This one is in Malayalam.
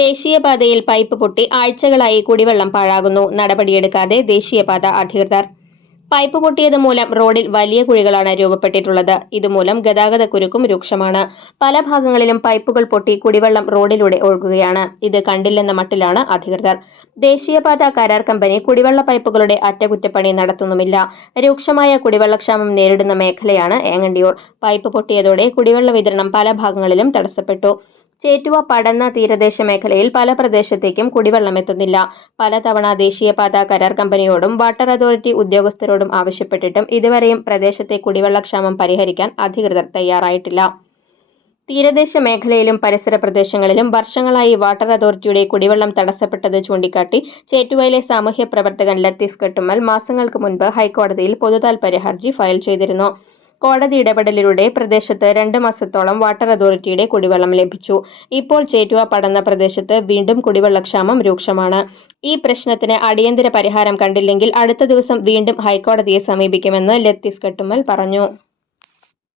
ദേശീയപാതയിൽ പൈപ്പ് പൊട്ടി ആഴ്ചകളായി കുടിവെള്ളം പാഴാകുന്നു. നടപടിയെടുക്കാതെ ദേശീയപാത അധികൃതർ. പൈപ്പ് പൊട്ടിയത് മൂലം റോഡിൽ വലിയ കുഴികളാണ് രൂപപ്പെട്ടിട്ടുള്ളത്. ഇതുമൂലം ഗതാഗതക്കുരുക്കും രൂക്ഷമാണ്. പല ഭാഗങ്ങളിലും പൈപ്പുകൾ പൊട്ടി കുടിവെള്ളം റോഡിലൂടെ ഒഴുകുകയാണ്. ഇത് കണ്ടില്ലെന്ന മട്ടിലാണ് അധികൃതർ. ദേശീയപാത കരാർ കമ്പനി കുടിവെള്ള പൈപ്പുകളുടെ അറ്റകുറ്റപ്പണി നടത്തുന്നുമില്ല. രൂക്ഷമായ കുടിവെള്ളക്ഷാമം നേരിടുന്ന മേഖലയാണ് ഏങ്ങണ്ടിയൂർ. പൈപ്പ് പൊട്ടിയതോടെ കുടിവെള്ള വിതരണം പല ഭാഗങ്ങളിലും തടസ്സപ്പെട്ടു. ചേറ്റുവ പടന്ന തീരദേശ മേഖലയിൽ പല പ്രദേശത്തേക്കും കുടിവെള്ളം എത്തുന്നില്ല. പലതവണ ദേശീയപാത കരാർ കമ്പനിയോടും വാട്ടർ അതോറിറ്റി ഉദ്യോഗസ്ഥരോടും ആവശ്യപ്പെട്ടിട്ടും ഇതുവരെയും പ്രദേശത്തെ കുടിവെള്ളക്ഷാമം പരിഹരിക്കാൻ അധികൃതർ തയ്യാറായിട്ടില്ല. തീരദേശ മേഖലയിലും പരിസര പ്രദേശങ്ങളിലും വർഷങ്ങളായി വാട്ടർ അതോറിറ്റിയുടെ കുടിവെള്ളം തടസ്സപ്പെട്ടത് ചൂണ്ടിക്കാട്ടി ചേറ്റുവയിലെ സാമൂഹ്യ പ്രവർത്തകൻ ലത്തീഫ് കെട്ടുമ്മൽ മാസങ്ങൾക്ക് മുൻപ് ഹൈക്കോടതിയിൽ പൊതുതാൽപര്യ ഹർജി ഫയൽ ചെയ്തിരുന്നു. കോടതി ഇടപെടലിലൂടെ പ്രദേശത്ത് 2 മാസത്തോളം വാട്ടർ അതോറിറ്റിയുടെ കുടിവെള്ളം ലഭിച്ചു. ഇപ്പോൾ ചേറ്റുവ പടന്ന പ്രദേശത്ത് വീണ്ടും കുടിവെള്ളക്ഷാമം രൂക്ഷമാണ്. ഈ പ്രശ്നത്തിന് അടിയന്തര പരിഹാരം കണ്ടില്ലെങ്കിൽ അടുത്ത ദിവസം വീണ്ടും ഹൈക്കോടതിയെ സമീപിക്കുമെന്ന് ലത്തീഫ് കെട്ടുമ്മൽ പറഞ്ഞു.